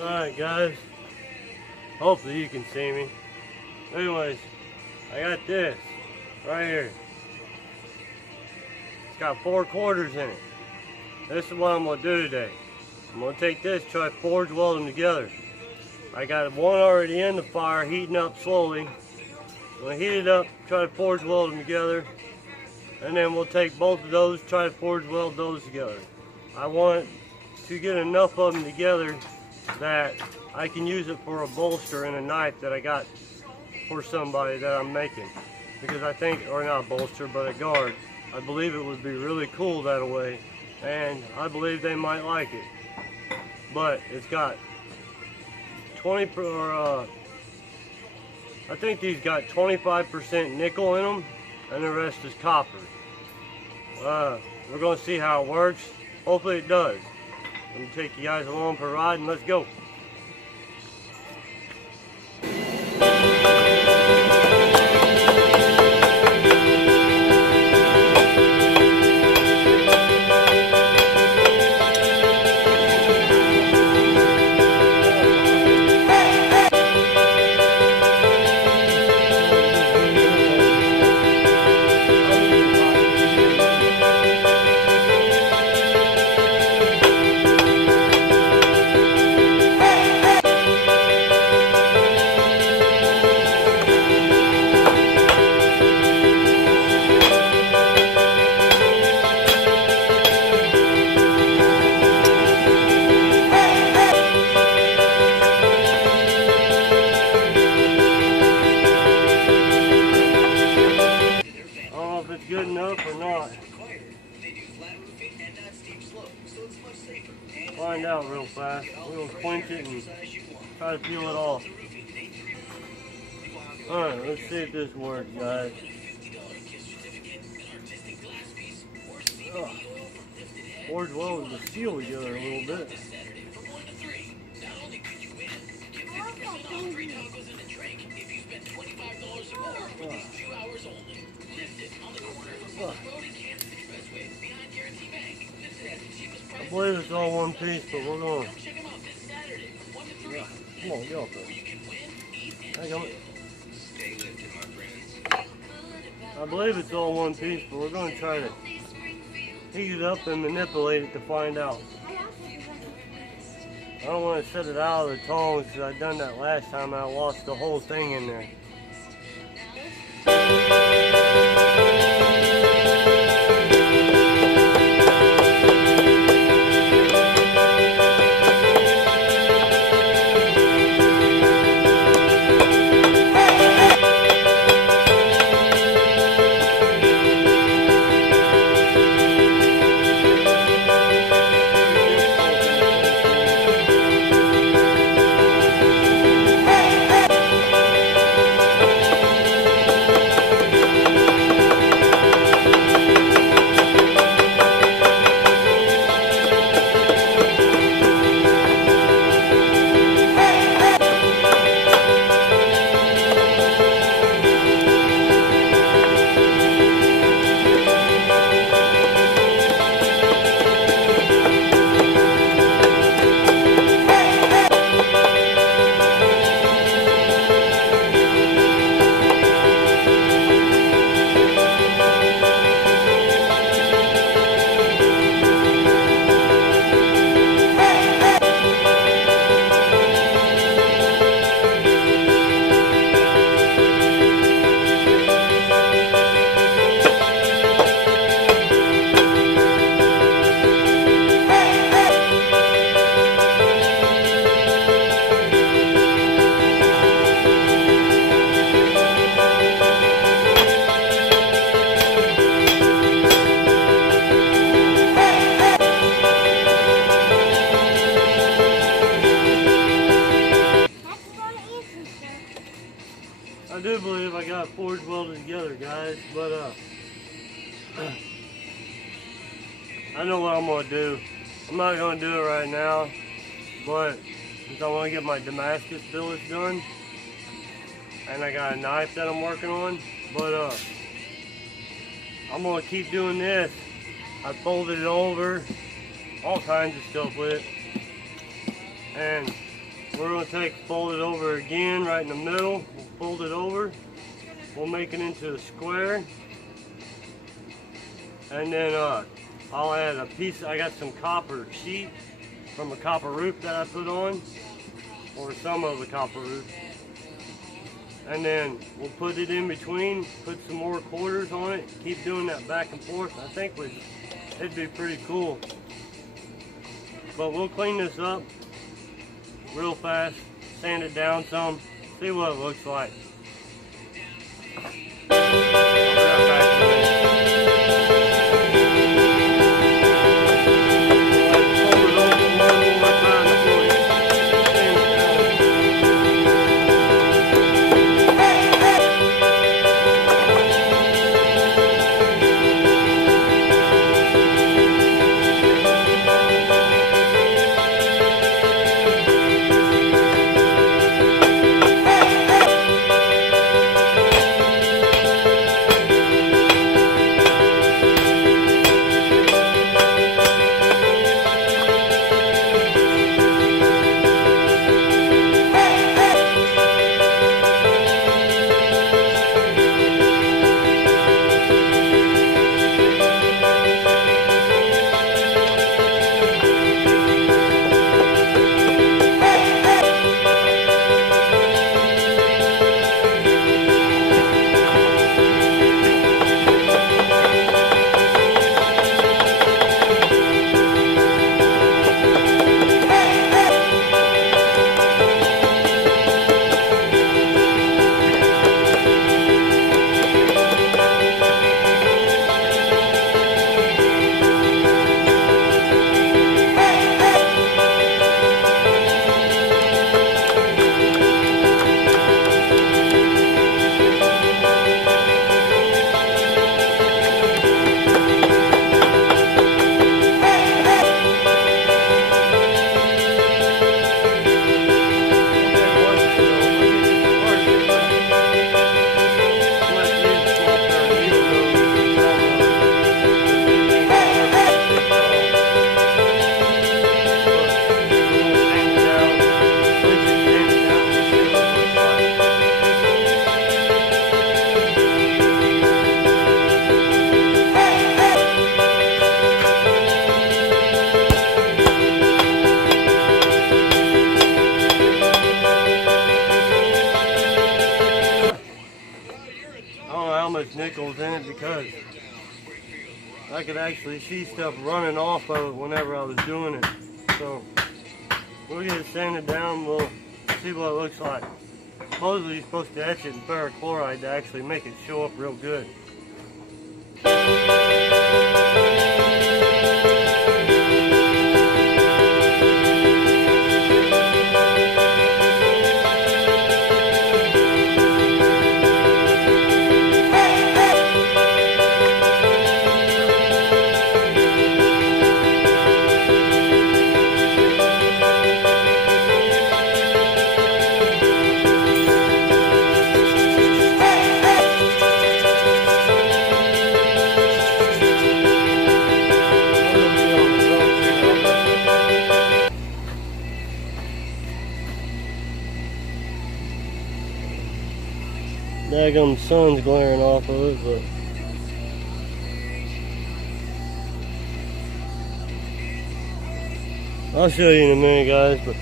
Alright guys, hopefully you can see me. Anyways, I got this right here. It's got 4 quarters in it. This is what I'm going to do today. I'm going to take this, try to forge weld them together. I got one already in the fire, heating up slowly. I'm going to heat it up, try to forge weld them together. And then we'll take both of those, try to forge weld those together. I want to get enough of them together that I can use it for a bolster and a knife that I got for somebody that I'm making. Because I think, or not a bolster, but a guard. I believe it would be really cool that way, and I believe they might like it. But it's got 20, I think these got 25% nickel in them, and the rest is copper. We're going to see how it works. Hopefully it does. Let me take you guys along for a ride and let's go. Good enough or not. Find out real fast. We'll quench it and try to peel it off. Alright, let's see if this works, guys. Forge weld the seal together a little bit. I believe it's all one piece, but we're going to... Come on, get off there. Hang on. I believe it's all one piece, but we're going to try to heat it up and manipulate it to find out. I don't want to set it out of the tongs because I done that last time and I lost the whole thing in there. I do believe I got forge welded together, guys, but I know what I'm going to do. I'm not going to do it right now, but since I want to get my Damascus billets done, and I got a knife that I'm working on, but I'm going to keep doing this. I folded it over, all kinds of stuff with it, and we're going to fold it over again right in the middle. We'll fold it over. We'll make it into a square. And then I'll add a piece. I got some copper sheet from a copper roof that I put on, or some of the copper roof. And then we'll put it in between, put some more quarters on it, keep doing that back and forth. I think it'd be pretty cool. But we'll clean this up real fast, sand it down some, see what it looks like. Nickels in it because I could actually see stuff running off of it whenever I was doing it. So we'll get it sanded down, we'll see what it looks like. Supposedly you're supposed to etch it in ferric chloride to actually make it show up real good. Daggum sun's glaring off of it, but I'll show you in a minute, guys. But